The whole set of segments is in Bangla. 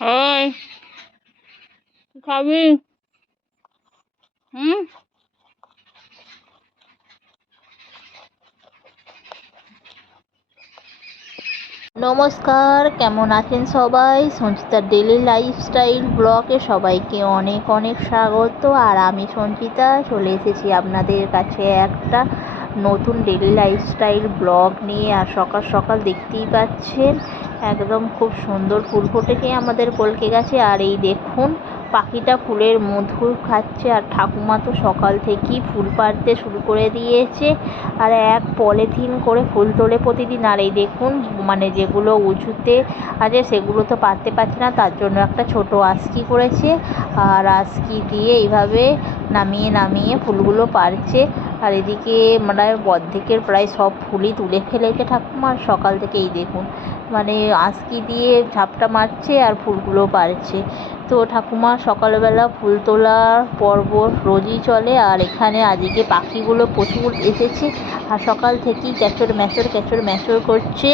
ওই খাবি? হুম। নমস্কার, কেমন আছেন সবাই? সঞ্চিতার ডেলি লাইফস্টাইল ব্লগে সবাইকে অনেক অনেক স্বাগত। আর আমি সঞ্চিতা চলে এসেছি আপনাদের কাছে একটা নতুন ডেলি লাইফস্টাইল ব্লগ নিয়ে। আর সকাল সকাল দেখতেই পাচ্ছেন একদম খুব সুন্দর ফুল ফুটেছে আমাদের কলকে গাছে। আর এই দেখুন পাখিটা ফুলের মধু খাচ্ছে। আর ঠাকুমা তো সকাল থেকেই ফুল পাড়তে শুরু করে দিয়েছে। আর এক পলিথিন করে ফুল তোলে প্রতিদিন। আর এই দেখুন মানে যেগুলো উঁচুতে আছে সেগুলো তো পারতে পারছে না, তার জন্য একটা ছোট আস্কি করেছে। আর আস্কি দিয়ে এইভাবে নামিয়ে নামিয়ে ফুলগুলো পারছে। আর এদিকে মানে অর্ধেকের প্রায় সব ফুলই তুলে ফেলেছে ঠাকুমা সকাল থেকে। এই দেখুন মানে আস্কি দিয়ে ঝাপটা মারছে আর ফুলগুলো পারছে। তো ঠাকুমা সকালবেলা ফুল তোলার পর্ব রোজই চলে। আর এখানে আজকে পাখিগুলো প্রচুর এসেছে আর সকাল থেকেই ক্যাচর ম্যাচর করছে।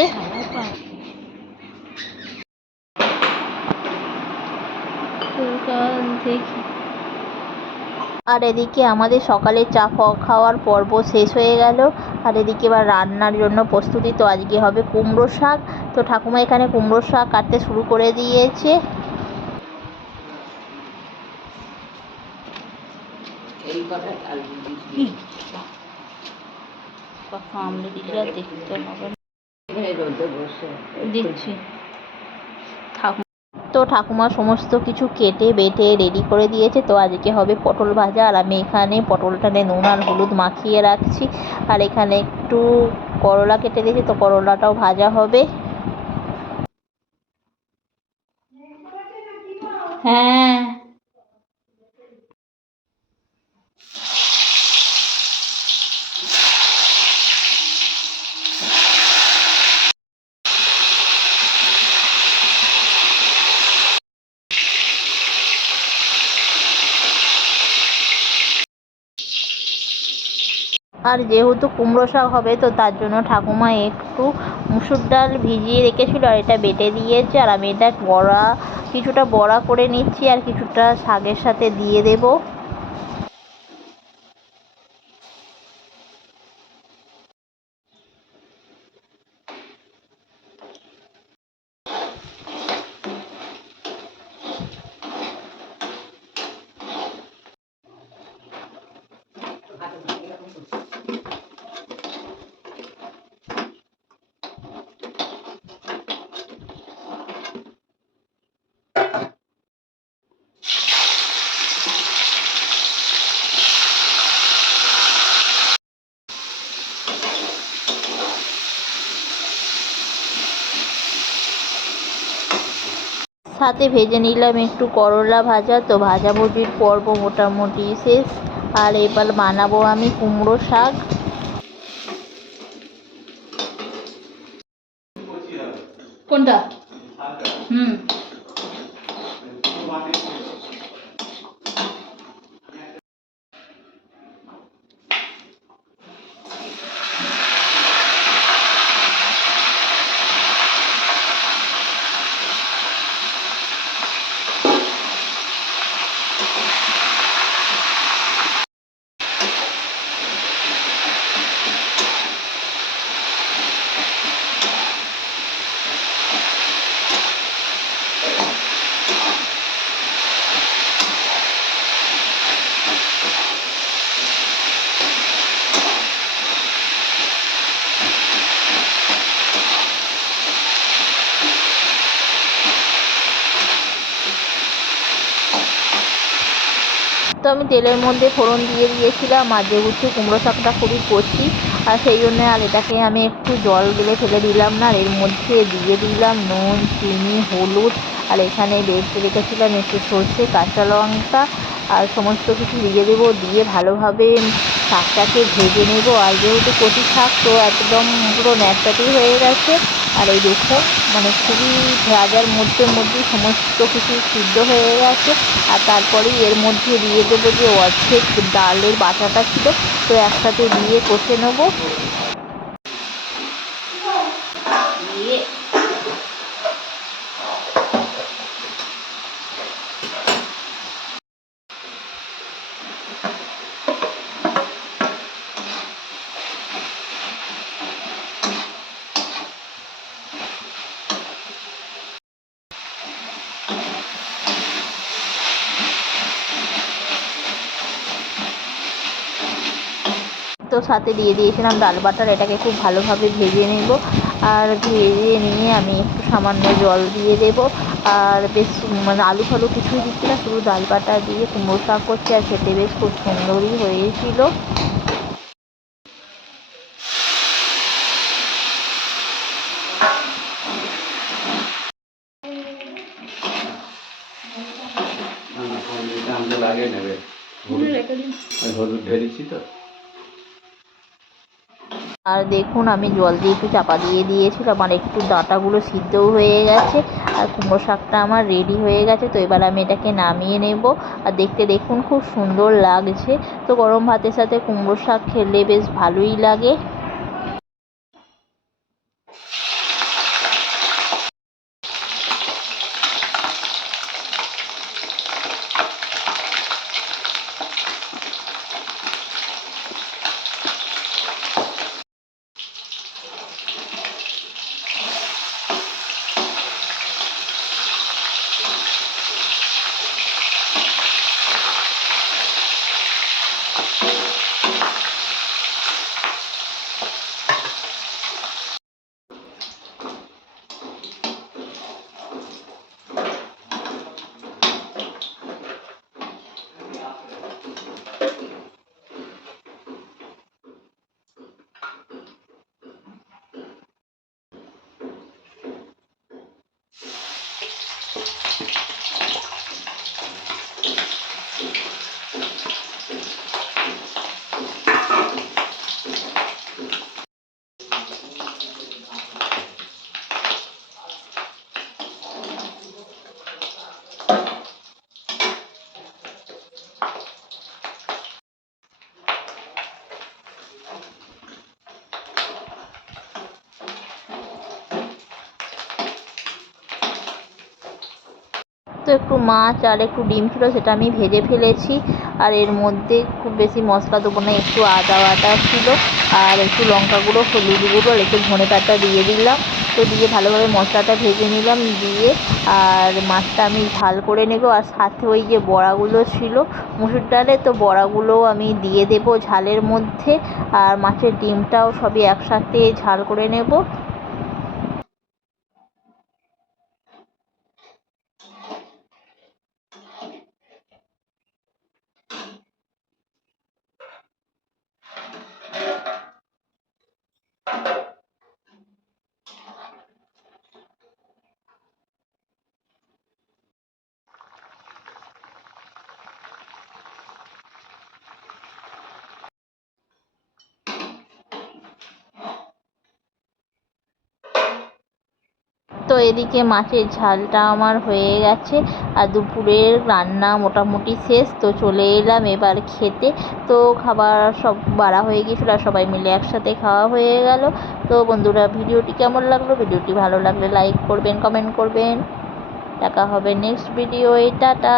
আর এদিকে আমাদের সকালে চা খাওয়ার পর্ব শেষ হয়ে গেল। আর এদিকে এবার রান্নার জন্য প্রস্তুতি। তো আজকে হবে কুমড়ো শাক। তো ঠাকুমা এখানে কুমড়ো শাক কাটতে শুরু করে দিয়েছে। দিচ্ছি তো ঠাকুমা সমস্ত কিছু কেটে বেটে রেডি করে দিয়েছে। তো আজকে হবে পটল ভাজা। আর আমি এখানে পটলটাতে নুন আর হলুদ মাখিয়ে রাখছি। আর এখানে একটু করলা কেটে দিয়েছি, তো করলাটাও ভাজা হবে। হ্যাঁ। আর যেহেতু কুমড়ো শাক হবে তো তার জন্য ঠাকুমা একটু মুসুর ডাল ভিজিয়ে রেখেছিল আর এটা বেটে দিয়েছে। আর আমি এটা কিছুটা বড়া করে নিচ্ছি আর কিছুটা শাকের সাথে দিয়ে দেবো। সাথে ভেজে নিলাম একটু করলা ভাজা। তো ভাজাভুজির পর্ব মোটামুটি শেষ। আর এবার বানাবো আমি কুমড়ো শাক। কোনটা? হুম। তো আমি তেলের মধ্যে ফোড়ন দিয়ে দিয়েছিলাম। আর যেহেতু কুমড়ো শাকটা খুবই কচি আর সেই জন্য আর এটাকে আমি একটু জল দিলে ফেলে দিলাম না। আর এর মধ্যে দিয়ে দিলাম নুন, চিনি, হলুদ। আর এখানে বেটে রেখেছিলাম একটু সর্ষে, কাঁচা লঙ্কা আর সমস্ত কিছু দিয়ে দেবো। দিয়ে ভালোভাবে শাকটাকে ভেজে নেব। আর যেহেতু কচি শাক তো একদম পুরো ন্যাচড়াটি হয়ে গেছে। আর এই দেখুন মানে খুবই ভাজার মধ্যেই সমস্ত কিছু সিদ্ধ হয়ে গেছে। আর তারপরেই এর মধ্যে দিয়ে দেবো যে অর্ধেক ডালের বাটাটা ছিল, তো একসাথে দিয়ে কষে নেবো। দিয়ে তো সাথে দিয়ে দিয়েছিলাম ডাল বাটার। এটাকে খুব ভালোভাবে ভেজে নেব, আর ভেজে নিয়ে আমি একটু সামান্য জল দিয়ে দেবো। আর বেশ মানে আলু ফালু কিছুই দিচ্ছি না, শুধু ডাল বাটা দিয়ে কুমড়ো শাক করছি, আর খেতে বেশ খুব সুন্দরই হয়েছিল। আর দেখুন আমি জল দিয়ে একটু চাপা দিয়ে দিয়েছিলাম, আর একটু ডাঁটাগুলো সিদ্ধও হয়ে গেছে, আর কুমড়ো শাকটা আমার রেডি হয়ে গেছে। তো এবার আমি এটাকে নামিয়ে নেব। আর দেখতে দেখুন খুব সুন্দর লাগছে। তো গরম ভাতের সাথে কুমড়ো শাক খেলে বেশ ভালোই লাগে। তো একটু মাছ আর একটু ডিম ছিল, সেটা আমি ভেজে ফেলেছি। আর এর মধ্যে খুব বেশি মশলা দেবো না, একটু আদা বাটা ছিল, আর একটু লঙ্কা গুঁড়ো, হলুদ গুঁড়ো, আর একটু ধনে পাতা দিয়ে দিলাম। তো দিয়ে ভালোভাবে মশলাটা ভেজে নিলাম, দিয়ে আর মাছটা আমি ঝাল করে নেব। আর সাথে ওই যে বড়াগুলো ছিল মুসুর ডালে, তো বড়াগুলোও আমি দিয়ে দেবো ঝালের মধ্যে। আর মাছের ডিমটাও সবই একসাথে ঝাল করে নেব। তো এদিকে মাছের ঝালটা আমার হয়ে গেছে, আর দুপুরের রান্না মোটামুটি শেষ। তো চলে এলাম এবার খেতে। তো খাবার সব বাড়া হয়ে গিয়েছিলো, আর সবাই মিলে একসাথে খাওয়া হয়ে গেল। তো বন্ধুরা, ভিডিওটি কেমন লাগলো? ভিডিওটি ভালো লাগলে লাইক করবেন, কমেন্ট করবেন। দেখা হবে নেক্সট ভিডিওয়ে। টাটা।